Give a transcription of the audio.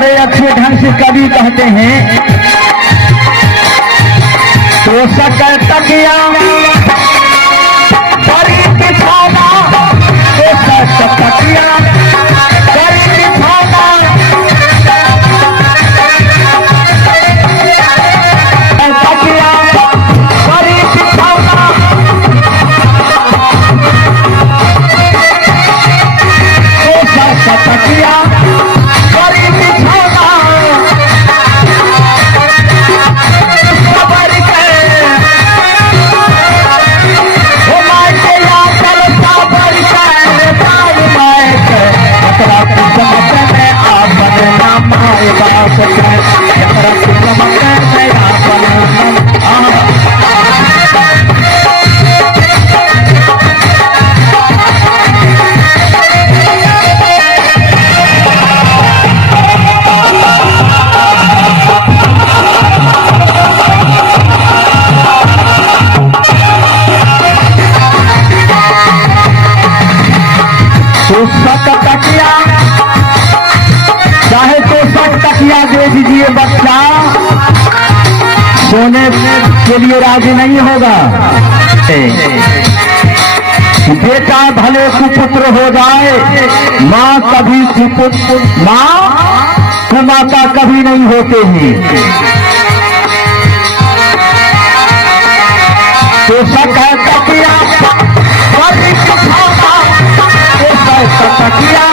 बड़े अच्छे ढंग से कवि कहते हैं, तो सक तकिया बड़ी बिछाना, तो सक तकिया बड़ी बिछाना, तकिया बड़ी बिछाना, तो सक तकिया बड़ी बिछाना, चाहे तो सक तकिया दे दीजिए, बच्चा सोने के लिए राजी नहीं होगा। बेटा भले कुपुत्र हो जाए, माँ कभी कुमाता कभी नहीं होते हैं। तो सक है तकिया बड़ी बिछाना, तो सक तकिया